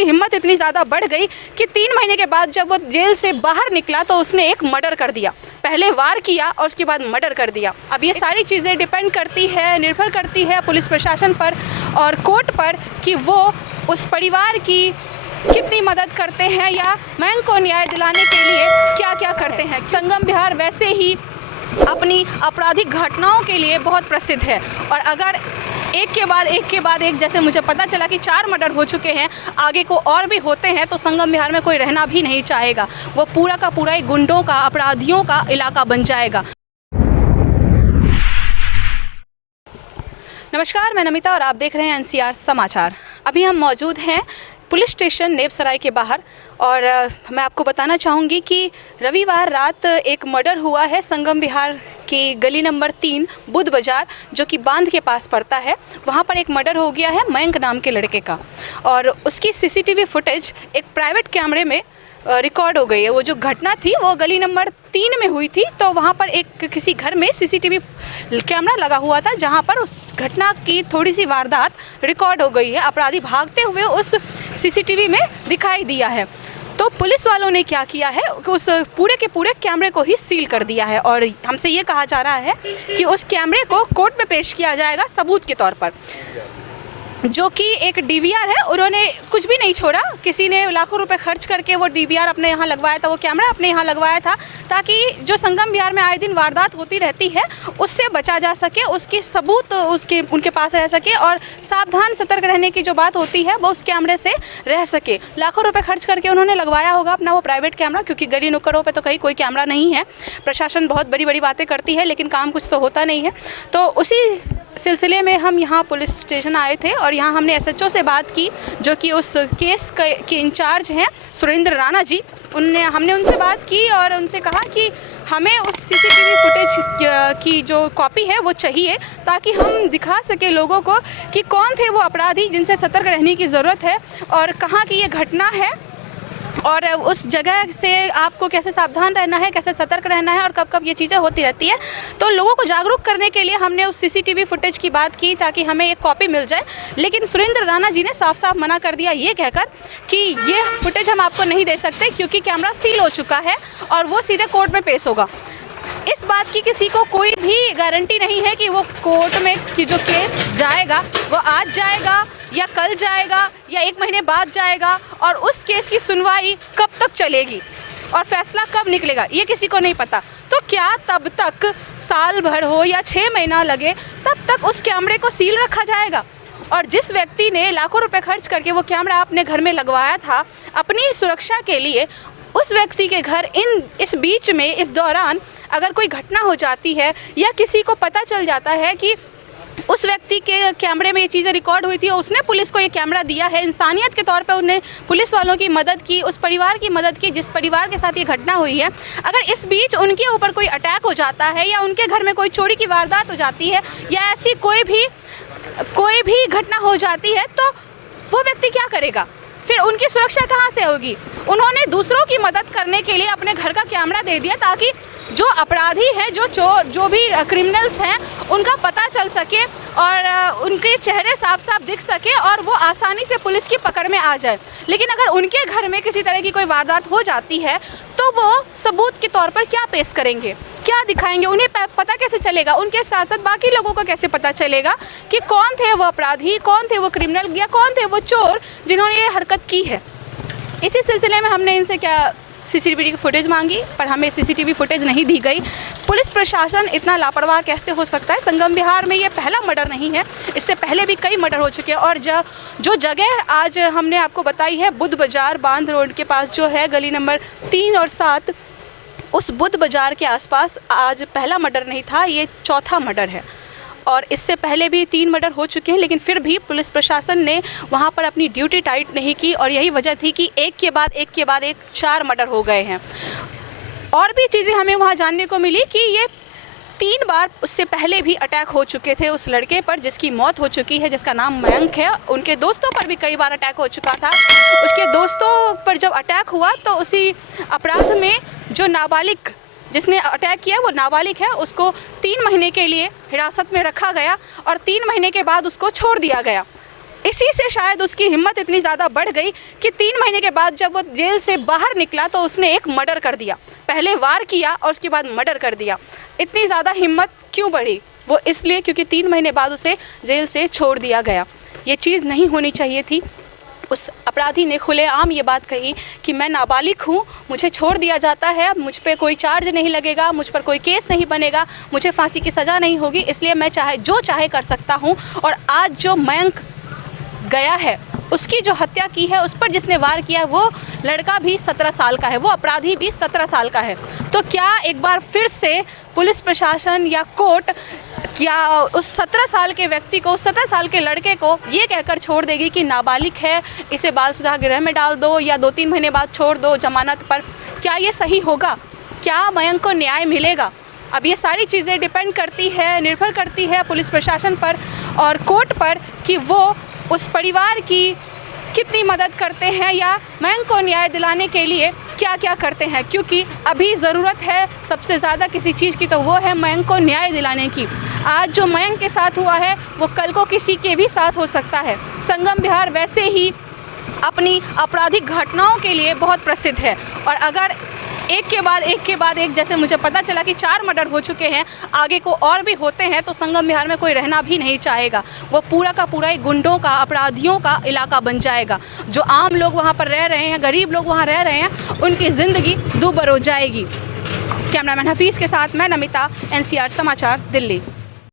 उसकी हिम्मत इतनी ज़्यादा बढ़ गई कि 3 महीने के बाद जब वो जेल से बाहर निकला तो उसने एक मर्डर कर दिया। पहले वार किया और उसके बाद मर्डर कर दिया। अब ये सारी चीज़ें डिपेंड करती है, निर्भर करती है पुलिस प्रशासन पर और कोर्ट पर कि वो उस परिवार की कितनी मदद करते हैं या मयंक को न्याय दिलाने के लिए क्या क्या करते हैं। संगम विहार वैसे ही अपनी आपराधिक घटनाओं के लिए बहुत प्रसिद्ध है और अगर एक के बाद एक जैसे मुझे पता चला कि 4 मर्डर हो चुके हैं, आगे को और भी होते हैं तो संगम विहार में कोई रहना भी नहीं चाहेगा। वो पूरा का पूरा एक गुंडों का, अपराधियों का इलाका बन जाएगा। नमस्कार, मैं नमिता और आप देख रहे हैं एनसीआर समाचार। अभी हम मौजूद हैं पुलिस स्टेशन नेपसराय के बाहर और मैं आपको बताना चाहूँगी कि रविवार रात एक मर्डर हुआ है संगम विहार की गली नंबर 3 बुद्ध बाज़ार, जो कि बांध के पास पड़ता है। वहाँ पर एक मर्डर हो गया है मयंक नाम के लड़के का और उसकी सीसीटीवी फुटेज एक प्राइवेट कैमरे में रिकॉर्ड हो गई है। वो जो घटना थी वो गली नंबर 3 में हुई थी, तो वहाँ पर एक किसी घर में सीसीटीवी कैमरा लगा हुआ था जहाँ पर उस घटना की थोड़ी सी वारदात रिकॉर्ड हो गई है। अपराधी भागते हुए उस सीसीटीवी में दिखाई दिया है। तो पुलिस वालों ने क्या किया है कि उस पूरे के पूरे कैमरे को ही सील कर दिया है और हमसे ये कहा जा रहा है कि उस कैमरे को कोर्ट में पेश किया जाएगा सबूत के तौर पर, जो कि एक डीवीआर है। उन्होंने कुछ भी नहीं छोड़ा, किसी ने लाखों रुपए खर्च करके वो डीवीआर अपने यहाँ लगवाया था, वो कैमरा अपने यहाँ लगवाया था ताकि जो संगम विहार में आए दिन वारदात होती रहती है उससे बचा जा सके, उसकी सबूत उनके पास रह सके और सावधान सतर्क रहने की जो बात होती है वो उस कैमरे से रह सके। लाखों रुपये खर्च करके उन्होंने लगवाया होगा अपना वो प्राइवेट कैमरा, क्योंकि गली नुक्कड़ों पर तो कहीं कोई कैमरा नहीं है। प्रशासन बहुत बड़ी बड़ी बातें करती है लेकिन काम कुछ तो होता नहीं है। तो उसी सिलसिले में हम यहाँ पुलिस स्टेशन आए थे और यहाँ हमने एसएचओ से बात की, जो कि उस केस के इंचार्ज हैं सुरेंद्र राणा जी। हमने उनसे बात की और उनसे कहा कि हमें उस सीसीटीवी फुटेज की जो कॉपी है वो चाहिए ताकि हम दिखा सके लोगों को कि कौन थे वो अपराधी जिनसे सतर्क रहने की ज़रूरत है और कहाँ की ये घटना है और उस जगह से आपको कैसे सावधान रहना है, कैसे सतर्क रहना है और कब कब ये चीज़ें होती रहती है। तो लोगों को जागरूक करने के लिए हमने उस सीसीटीवी फुटेज की बात की ताकि हमें एक कॉपी मिल जाए, लेकिन सुरेंद्र राणा जी ने साफ साफ मना कर दिया ये कहकर कि ये फुटेज हम आपको नहीं दे सकते क्योंकि कैमरा सील हो चुका है और वो सीधे कोर्ट में पेश होगा। इस बात की किसी को कोई भी गारंटी नहीं है कि वो कोर्ट में कि जो केस जाएगा वो आज जाएगा या कल जाएगा या 1 महीने बाद जाएगा और उस केस की सुनवाई कब तक चलेगी और फैसला कब निकलेगा ये किसी को नहीं पता। तो क्या तब तक साल भर हो या 6 महीना लगे तब तक उस कैमरे को सील रखा जाएगा? और जिस व्यक्ति ने लाखों रुपए खर्च करके वो कैमरा अपने घर में लगवाया था अपनी सुरक्षा के लिए, उस व्यक्ति के घर इस बीच में इस दौरान अगर कोई घटना हो जाती है या किसी को पता चल जाता है कि उस व्यक्ति के कैमरे में ये चीज़ें रिकॉर्ड हुई थी और उसने पुलिस को ये कैमरा दिया है, इंसानियत के तौर पे उन्हें पुलिस वालों की मदद की, उस परिवार की मदद की जिस परिवार के साथ ये घटना हुई है, अगर इस बीच उनके ऊपर कोई अटैक हो जाता है या उनके घर में कोई चोरी की वारदात हो जाती है या ऐसी कोई भी घटना हो जाती है तो वो व्यक्ति क्या करेगा? फिर उनकी सुरक्षा कहाँ से होगी? उन्होंने दूसरों की मदद करने के लिए अपने घर का कैमरा दे दिया ताकि जो अपराधी हैं, जो चोर, जो भी क्रिमिनल्स हैं, उनका पता चल सके और उनके चेहरे साफ साफ दिख सके और वो आसानी से पुलिस की पकड़ में आ जाए। लेकिन अगर उनके घर में किसी तरह की कोई वारदात हो जाती है तो वो सबूत के तौर पर क्या पेश करेंगे, क्या दिखाएंगे? उन्हें पता कैसे चलेगा? उनके साथ साथ बाकी लोगों को कैसे पता चलेगा कि कौन थे वो अपराधी, कौन थे वो क्रिमिनल या कौन थे वो चोर जिन्होंने ये हरकत की है? इसी सिलसिले में हमने इनसे सीसीटीवी की फुटेज मांगी पर हमें सीसीटीवी फुटेज नहीं दी गई। पुलिस प्रशासन इतना लापरवाह कैसे हो सकता है? संगम विहार में ये पहला मर्डर नहीं है, इससे पहले भी कई मर्डर हो चुके हैं और जो जगह आज हमने आपको बताई है बुद्ध बाज़ार बांध रोड के पास जो है गली नंबर 3 और 7, उस बुद्ध बाज़ार के आसपास आज पहला मर्डर नहीं था, ये चौथा मर्डर है और इससे पहले भी 3 मर्डर हो चुके हैं, लेकिन फिर भी पुलिस प्रशासन ने वहाँ पर अपनी ड्यूटी टाइट नहीं की और यही वजह थी कि एक के बाद एक 4 मर्डर हो गए हैं। और भी चीज़ें हमें वहाँ जानने को मिली कि ये 3 बार उससे पहले भी अटैक हो चुके थे उस लड़के पर जिसकी मौत हो चुकी है, जिसका नाम मयंक है। उनके दोस्तों पर भी कई बार अटैक हो चुका था। उसके दोस्तों पर जब अटैक हुआ तो उसी अपराध में जो नाबालिग जिसने अटैक किया वो नाबालिग है, उसको 3 महीने के लिए हिरासत में रखा गया और 3 महीने के बाद उसको छोड़ दिया गया। इसी से शायद उसकी हिम्मत इतनी ज़्यादा बढ़ गई कि 3 महीने के बाद जब वो जेल से बाहर निकला तो उसने एक मर्डर कर दिया। पहले वार किया और उसके बाद मर्डर कर दिया। इतनी ज़्यादा हिम्मत क्यों बढ़ी? वो इसलिए क्योंकि 3 महीने बाद उसे जेल से छोड़ दिया गया। ये चीज़ नहीं होनी चाहिए थी। उस अपराधी ने खुलेआम ये बात कही कि मैं नाबालिग हूँ, मुझे छोड़ दिया जाता है, मुझ पे कोई चार्ज नहीं लगेगा, मुझ पर कोई केस नहीं बनेगा, मुझे फांसी की सज़ा नहीं होगी, इसलिए मैं जो चाहे कर सकता हूँ। और आज जो मयंक गया है, उसकी जो हत्या की है, उस पर जिसने वार किया वो लड़का भी 17 साल का है, वो अपराधी भी 17 साल का है। तो क्या एक बार फिर से पुलिस प्रशासन या कोर्ट क्या उस 17 साल के व्यक्ति को, उस 17 साल के लड़के को ये कहकर छोड़ देगी कि नाबालिग है, इसे बाल सुधार गृह में डाल दो या 2-3 महीने बाद छोड़ दो जमानत पर? क्या ये सही होगा? क्या मयंक को न्याय मिलेगा? अब ये सारी चीज़ें डिपेंड करती है, निर्भर करती है पुलिस प्रशासन पर और कोर्ट पर कि वो उस परिवार की कितनी मदद करते हैं या मयंक को न्याय दिलाने के लिए क्या क्या करते हैं। क्योंकि अभी ज़रूरत है सबसे ज़्यादा किसी चीज़ की, तो वो है मयंक को न्याय दिलाने की। आज जो मयंक के साथ हुआ है वो कल को किसी के भी साथ हो सकता है। संगम विहार वैसे ही अपनी आपराधिक घटनाओं के लिए बहुत प्रसिद्ध है और अगर एक के बाद एक जैसे मुझे पता चला कि 4 मर्डर हो चुके हैं, आगे को और भी होते हैं, तो संगम विहार में कोई रहना भी नहीं चाहेगा। वो पूरा का पूरा एक गुंडों का, अपराधियों का इलाका बन जाएगा। जो आम लोग वहाँ पर रह रहे हैं, गरीब लोग वहाँ रह रहे हैं, उनकी ज़िंदगी दूभर हो जाएगी। कैमरामैन हफीज़ के साथ मैं नमिता, NCR समाचार, दिल्ली।